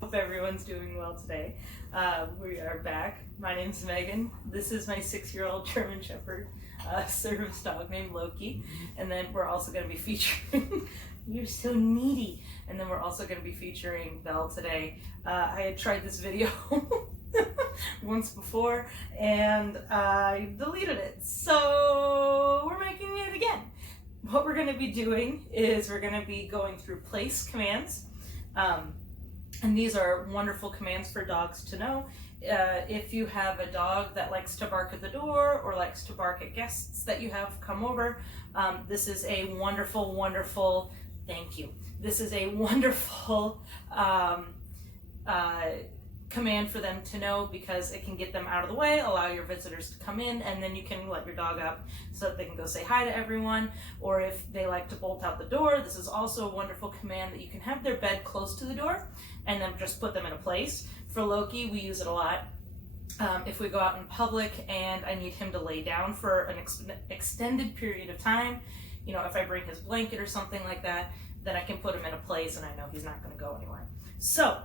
Hope everyone's doing well today. We are back. My name's Megan. This is my 6-year-old German Shepherd service dog named Loki. And then we're also going to be featuring, you're so needy. And then we're also going to be featuring Belle today. I had tried this video once before and I deleted it. So we're making it again. What we're going to be doing is we're going to be going through place commands. And these are wonderful commands for dogs to know. If you have a dog that likes to bark at the door or likes to bark at guests that you have come over, this is a wonderful, wonderful, thank you. This is a wonderful command for them to know because it can get them out of the way, allow your visitors to come in, and then you can let your dog up so that they can go say hi to everyone. Or if they like to bolt out the door, this is also a wonderful command that you can have their bed close to the door and then just put them in a place. For Loki, we use it a lot. If we go out in public and I need him to lay down for an extended period of time, you know, if I bring his blanket or something like that, then I can put him in a place and I know he's not going to go anywhere. So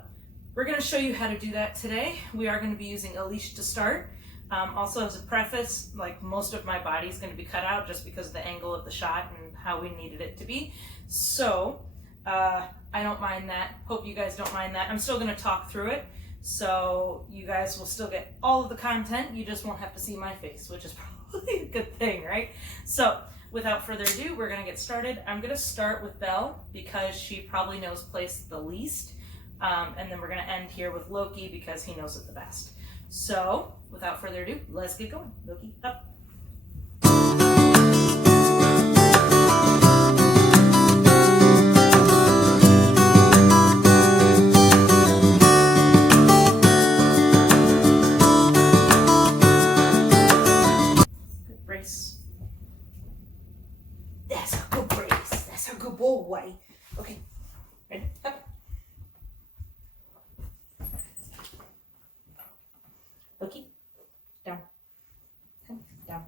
we're going to show you how to do that today. We are going to be using a leash to start. Also, as a preface, like most of my body is going to be cut out just because of the angle of the shot and how we needed it to be. So I don't mind that. Hope you guys don't mind that. I'm still going to talk through it, so you guys will still get all of the content. You just won't have to see my face, which is probably a good thing, right? So without further ado, we're going to get started. I'm going to start with Belle because she probably knows place the least. And then we're going to end here with Loki because he knows it the best. So, without further ado, let's get going. Loki, up. Good brace. That's a good brace. That's a good boy. Okay, ready? Up. Loki, down, come, down,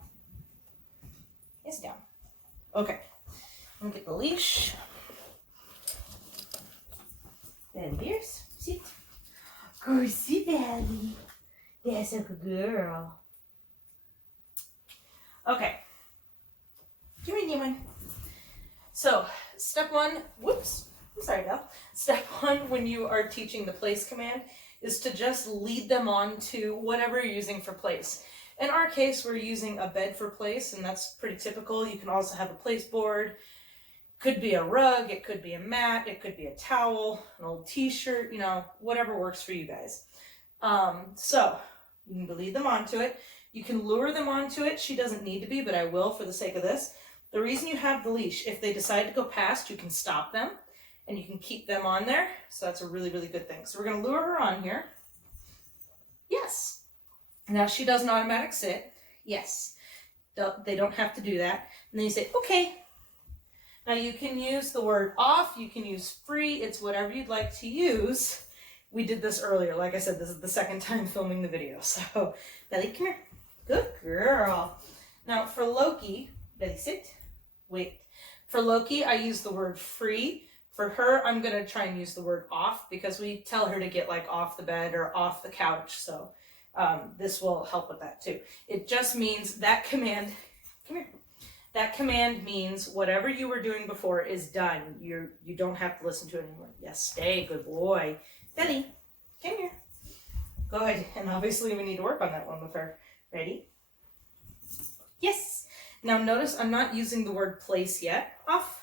yes, down. Okay, I'm gonna get the leash. Then dears, sit. Go sit, Daddy. That's a good girl. Okay, come here, Demon. So, step one, whoops, I'm sorry, Belle. Step one when you are teaching the place command is to just lead them on to whatever you're using for place. In our case, we're using a bed for place, and that's pretty typical. You can also have a place board. Could be a rug, it could be a mat, it could be a towel, an old t-shirt, you know, whatever works for you guys. So you can lead them onto it. You can lure them onto it. She doesn't need to be, but I will for the sake of this. The reason you have the leash, if they decide to go past, you can stop them. And you can keep them on there. So that's a really, really good thing. So we're going to lure her on here. Yes. Now she does an automatic sit. Yes. They don't have to do that. And then you say, okay. Now you can use the word off. You can use free. It's whatever you'd like to use. We did this earlier. Like I said, this is the second time filming the video. So, Belly, come here. Good girl. Now for Loki, Belly, sit. Wait. For Loki, I use the word free. For her, I'm going to try and use the word off because we tell her to get like off the bed or off the couch. So this will help with that too. It just means that command, come here. That command means whatever you were doing before is done. You don't have to listen to it anymore. Yes, stay, good boy. Belly, come here. Good. And obviously we need to work on that one with her. Ready? Yes. Now notice I'm not using the word place yet. Off.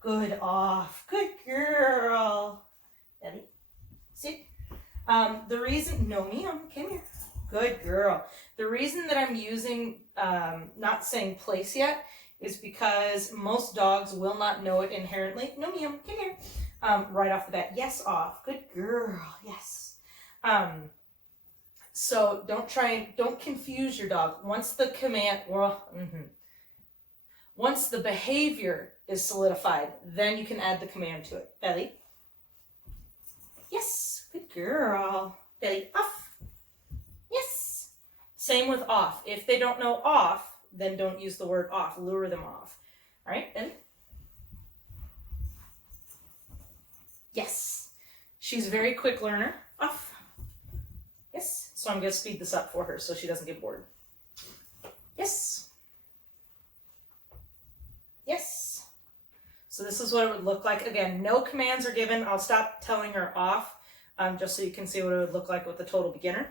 Good, off. Good girl. Belly, sit. The reason, no, Mia, come here. Good girl. The reason that I'm using, not saying place yet, is because most dogs will not know it inherently. No, Mia, come here. Right off the bat. Yes, off. Good girl. Yes. So don't confuse your dog. Once the command, once the behavior is solidified, then you can add the command to it. Belly. Yes, good girl. Belly off. Yes. Same with off. If they don't know off, then don't use the word off. Lure them off. All right, Belly. Yes. She's a very quick learner. Off. Yes. So I'm going to speed this up for her so she doesn't get bored. Yes. Yes. So this is what it would look like. Again, no commands are given. I'll stop telling her off just so you can see what it would look like with the total beginner.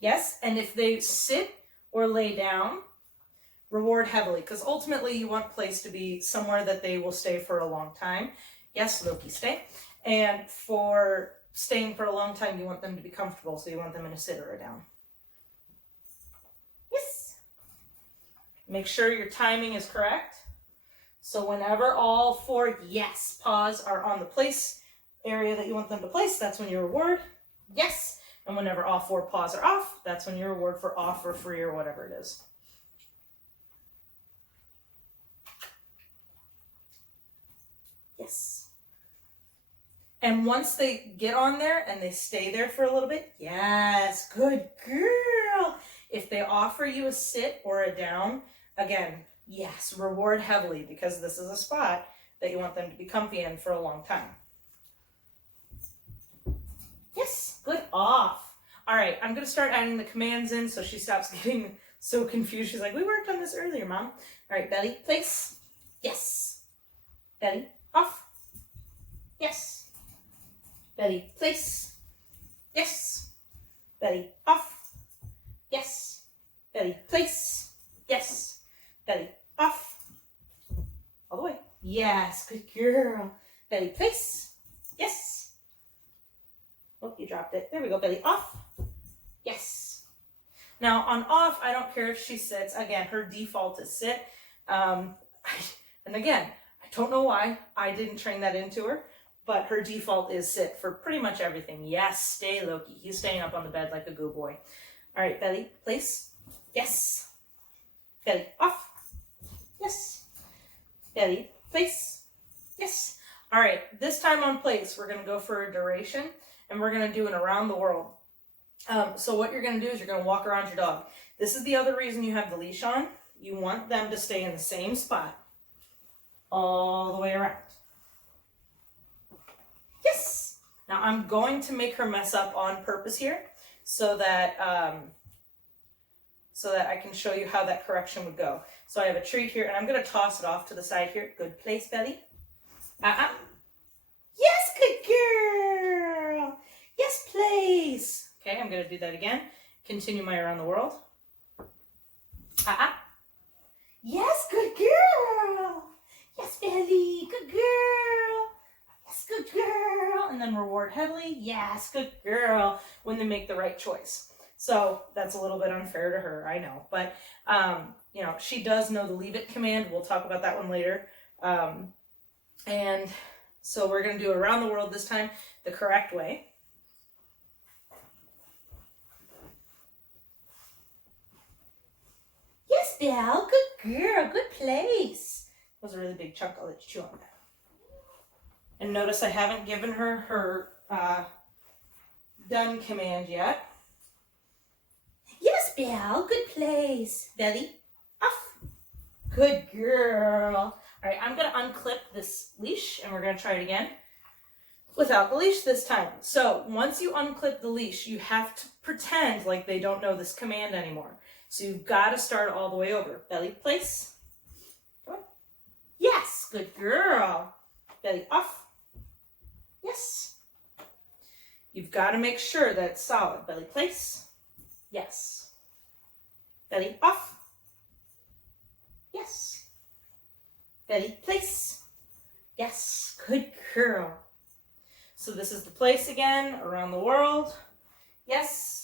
Yes. And if they sit or lay down, reward heavily, because ultimately you want place to be somewhere that they will stay for a long time. Yes, Loki, stay. And for staying for a long time, you want them to be comfortable, so you want them in a sit or a down. Yes. Make sure your timing is correct. So whenever all 4 yes paws are on the place area that you want them to place, that's when you reward yes. And whenever all 4 paws are off, that's when you reward for off or free or whatever it is. Yes. And once they get on there and they stay there for a little bit, yes, good girl. If they offer you a sit or a down, again, yes, reward heavily, because this is a spot that you want them to be comfy in for a long time. Yes, good off. All right, I'm going to start adding the commands in so she stops getting so confused. She's like, we worked on this earlier, Mom. All right, Belly, place. Yes. Belly, off. Yes. Belly, place. Yes. Belly, off. Yes. Belly, place. Yes. Belly, off. All the way. Yes, good girl. Belly, place. Yes. Oh, you dropped it. There we go. Belly, off. Yes. Now, on off, I don't care if she sits. Again, her default is sit. And again, I don't know why I didn't train that into her. But her default is sit for pretty much everything. Yes, stay, Loki. He's staying up on the bed like a good boy. All right, Belly, place. Yes. Belly, off. Yes. Belly, place. Yes. All right, this time on place, we're going to go for a duration, and we're going to do an around the world. So what you're going to do is you're going to walk around your dog. This is the other reason you have the leash on. You want them to stay in the same spot all the way around. Yes. Now I'm going to make her mess up on purpose here so that I can show you how that correction would go. So I have a treat here and I'm going to toss it off to the side here. Good place, Belly. Yes, good girl. Yes, place. Okay, I'm going to do that again. Continue my around the world. Yes, good girl. Yes, Belly. Good girl. Yes, good girl. And then reward heavily. Yes, good girl. When they make the right choice. So that's a little bit unfair to her, I know. But, you know, she does know the leave it command. We'll talk about that one later. And so we're going to do around the world this time the correct way. Yes, Belle. Good girl. Good place. That was a really big chunk. I'll let you chew on that. And notice I haven't given her done command yet. Yes, Belle. Good place. Belly, off. Good girl. All right, I'm going to unclip this leash, and we're going to try it again without the leash this time. So once you unclip the leash, you have to pretend like they don't know this command anymore. So you've got to start all the way over. Belly, place. Come on. Yes, good girl. Belly, off. Yes. You've got to make sure that it's solid. Belly, place. Yes. Belly, off. Yes. Belly, place. Yes. Good girl. So this is the place again, around the world. Yes.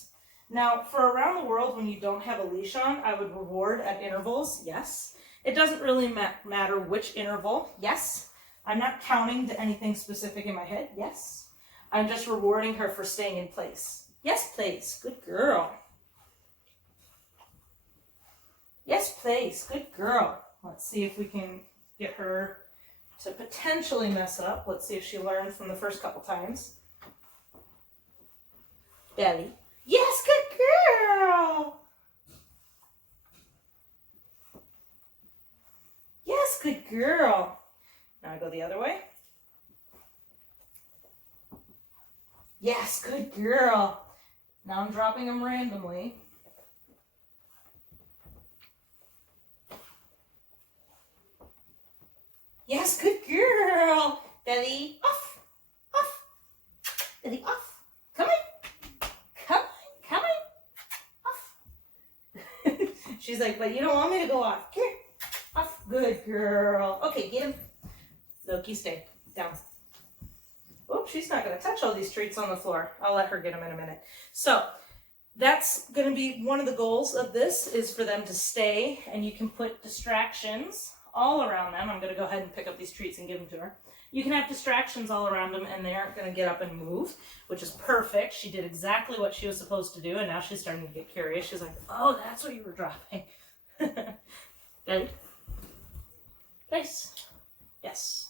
Now, for around the world, when you don't have a leash on, I would reward at intervals. Yes. It doesn't really matter which interval. Yes. I'm not counting to anything specific in my head. Yes. I'm just rewarding her for staying in place. Yes, place. Good girl. Yes, place. Good girl. Let's see if we can get her to potentially mess up. Let's see if she learned from the first couple times. Belly. Yes, good girl. Yes, good girl. Now I go the other way. Yes, good girl. Now I'm dropping them randomly. Yes, good girl. Belly off. Off. Belly off. Come on. Come on. Come on. Off. She's like, but you don't want me to go off. Here. Off. Good girl. Okay, get him. Loki, stay. Down. Oh, she's not going to touch all these treats on the floor. I'll let her get them in a minute. So that's going to be one of the goals of this, is for them to stay, and you can put distractions all around them. I'm going to go ahead and pick up these treats and give them to her. You can have distractions all around them, and they aren't going to get up and move, which is perfect. She did exactly what she was supposed to do, and now she's starting to get curious. She's like, oh, that's what you were dropping. Ready? Place. Yes.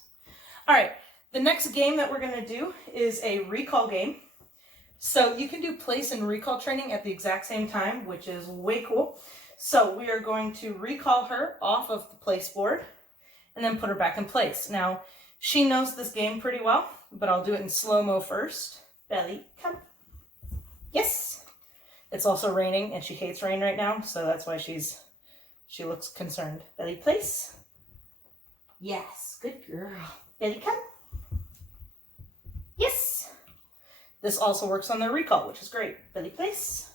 All right. The next game that we're going to do is a recall game. So you can do place and recall training at the exact same time, which is way cool. So we are going to recall her off of the place board and then put her back in place. Now, she knows this game pretty well, but I'll do it in slow-mo first. Belly, come. Yes. It's also raining, and she hates rain right now, so that's why she looks concerned. Belly, place. Yes, good girl. Belly, come. Yes. This also works on their recall, which is great. Belly, place.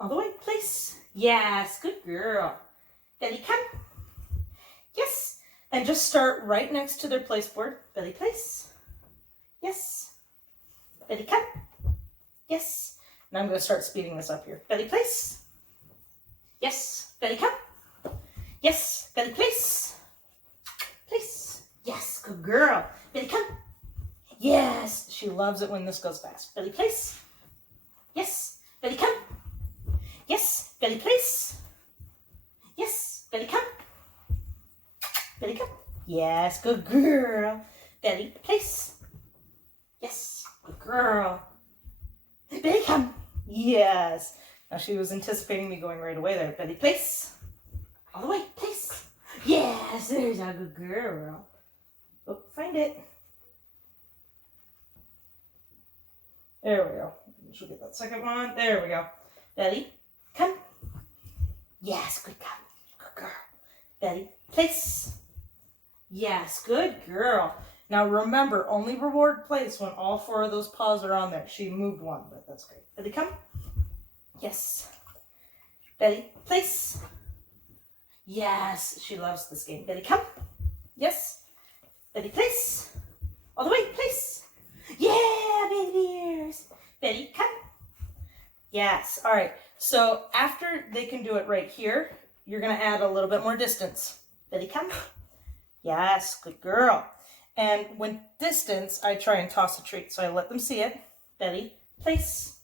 All the way, place. Yes, good girl. Belly, come. Yes. And just start right next to their place board. Belly, place. Yes. Belly, come. Yes. Now I'm going to start speeding this up here. Belly, place. Yes. Belly, come. Yes. Belly, place. Place. Yes, good girl. Belly, come. Yes. She loves it when this goes fast. Belly, place. Yes. Belly, come. Yes. Belly, place. Yes. Belly, come. Belly, come. Yes. Good girl. Belly, place. Yes. Good girl. Belly, come. Yes. Now she was anticipating me going right away there. Belly, place. All the way. Place. Yes. There's a good girl. Oh, find it. There we go. She'll get that second one. There we go. Belly, come. Yes, good come. Good girl. Belly, place. Yes, good girl. Now remember, only reward place when all four of those paws are on there. She moved one, but that's great. Belly, come. Yes. Belly, place. Yes, she loves this game. Belly, come. Yes. Belly, place. All the way, place. Yeah, baby ears. Belly, come. Yes. All right. So after they can do it right here, you're going to add a little bit more distance. Belly, come. Yes, good girl. And when distance, I try and toss a treat. So I let them see it. Belly, place.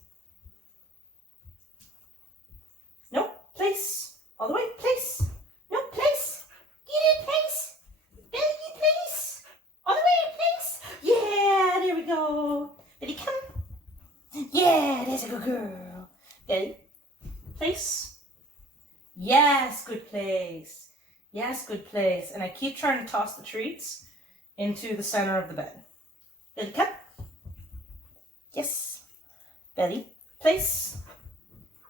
No, place. All the way, place. No, place. Get it, place. Belly, place. All the way, place. Yeah, there we go. Belly, come. Yeah, there's a good girl. Belly, place. Yes, good place. Yes, good place. And I keep trying to toss the treats into the center of the bed. Belly, come. Yes. Belly, place.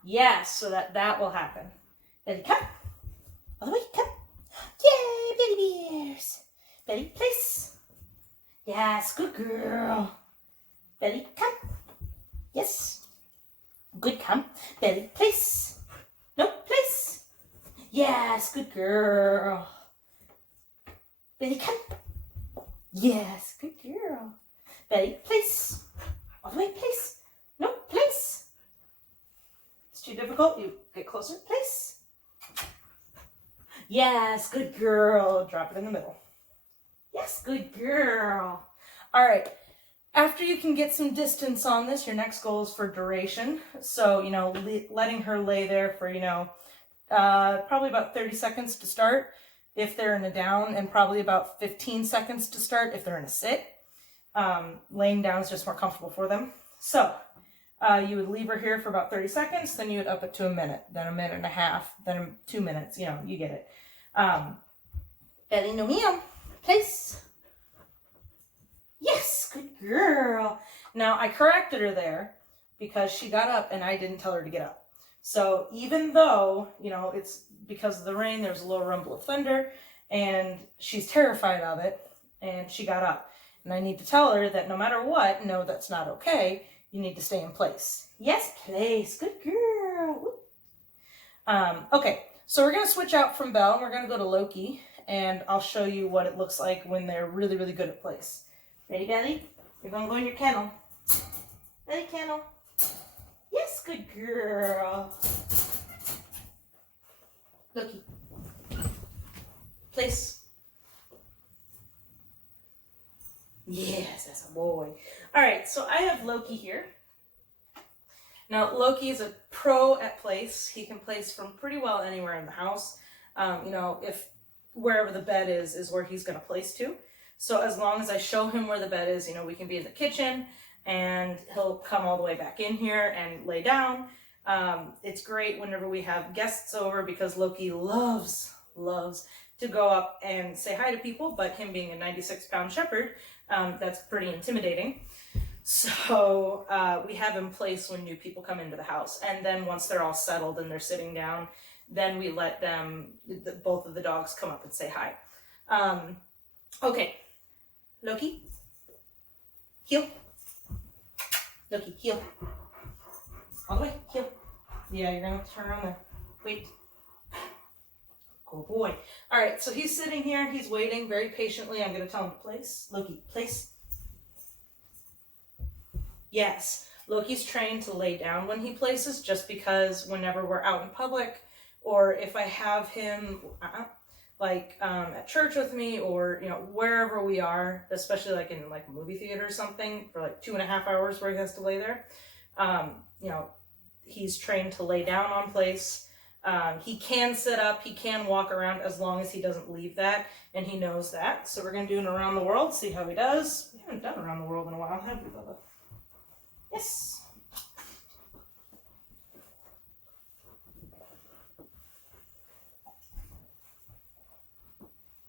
Yes, so that will happen. Belly, come. All the way, come. Yay, baby bears. Belly, place. Yes, good girl. Belly, come. Yes. Good come. Belly, place. No, place. Yes, good girl. Belly, come. Yes, good girl. Belly, place. All the way, place. No, place. It's too difficult. You get closer. Place. Yes, good girl. Drop it in the middle. Yes, good girl. All right. After you can get some distance on this, your next goal is for duration. So, you know, letting her lay there for, you know, probably about 30 seconds to start if they're in a down, and probably about 15 seconds to start if they're in a sit. Laying down is just more comfortable for them. So, you would leave her here for about 30 seconds, then you would up it to a minute, then a minute and a half, then 2 minutes, you know, you get it. Belle, no mio, place. Yes, good girl. Now, I corrected her there because she got up and I didn't tell her to get up. So even though, you know, it's because of the rain, there's a little rumble of thunder, and she's terrified of it, and she got up. And I need to tell her that no matter what, no, that's not okay. You need to stay in place. Yes, place. Good girl. Okay, so we're going to switch out from Belle, and we're going to go to Loki, and I'll show you what it looks like when they're really, really good at place. Ready, Belly? You're going to go in your kennel. Ready, kennel? Yes, good girl. Loki. Place. Yes, that's a boy. All right, so I have Loki here. Now, Loki is a pro at place. He can place from pretty well anywhere in the house. You know, if wherever the bed is where he's going to place to. So as long as I show him where the bed is, you know, we can be in the kitchen and he'll come all the way back in here and lay down. It's great whenever we have guests over because Loki loves to go up and say hi to people, but him being a 96-pound shepherd, that's pretty intimidating. So we have him place when new people come into the house. And then once they're all settled and they're sitting down, then we let them, both of the dogs, come up and say hi. Okay. Loki, heel. Loki, heel. All the way, heel. Yeah, you're gonna have to turn around there. Wait. Good boy. All right, so he's sitting here. He's waiting very patiently. I'm gonna tell him to place. Loki, place. Yes, Loki's trained to lay down when he places, just because whenever we're out in public, or if I have him at church with me, or you know, wherever we are, especially like in like a movie theater or something for like 2.5 hours where he has to lay there, you know, he's trained to lay down on place. He can sit up, he can walk around as long as he doesn't leave that, and he knows that. So we're gonna do an around the world, see how he does. We haven't done around the world in a while, have we, Bubba? Yes.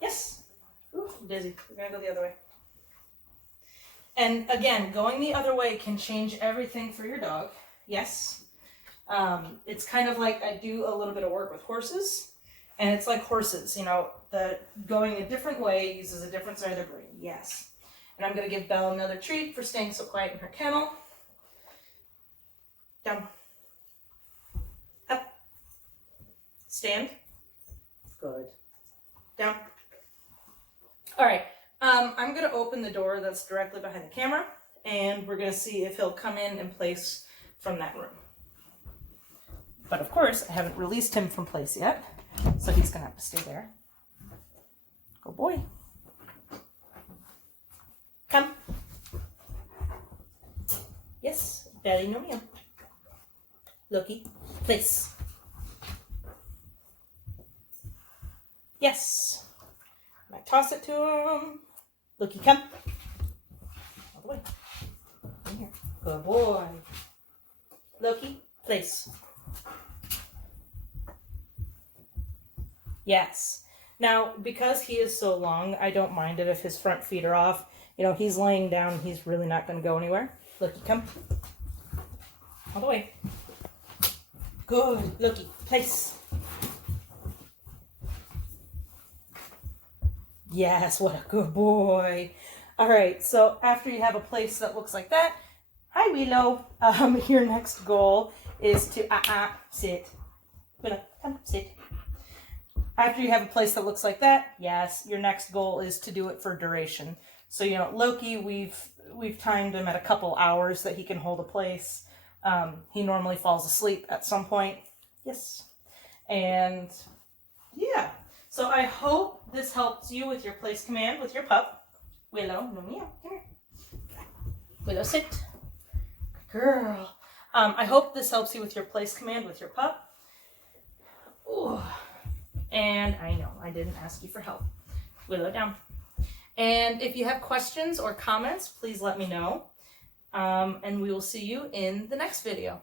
Yes. Ooh, I'm dizzy. We're going to go the other way. And again, going the other way can change everything for your dog. Yes. It's kind of like I do a little bit of work with horses. And it's like horses, you know, going a different way uses a different side of their brain. Yes. And I'm going to give Belle another treat for staying so quiet in her kennel. Down. Up. Stand. Good. Down. All right, I'm going to open the door that's directly behind the camera, and we're going to see if he'll come in and place from that room. But of course, I haven't released him from place yet, so he's going to have to stay there. Good boy. Come. Yes, Belly no mio. Loki, place. Yes. I toss it to him. Loki, come. All the way. In here. Good boy. Loki, place. Yes. Now, because he is so long, I don't mind it if his front feet are off. You know, he's laying down. He's really not going to go anywhere. Loki, come. All the way. Good. Loki, place. Yes, what a good boy. All right, so after you have a place that looks like that, hi, Willow. Your next goal is to sit. Willow, come, sit. After you have a place that looks like that, yes, your next goal is to do it for duration. So, you know, Loki, we've timed him at a couple hours that he can hold a place. He normally falls asleep at some point. Yes. And yeah. So I hope this helps you with your place command with your pup. Willow, no meow, come here. Willow, sit. Good girl. I hope this helps you with your place command with your pup. Ooh. And I know, I didn't ask you for help. Willow, down. And if you have questions or comments, please let me know. And we will see you in the next video.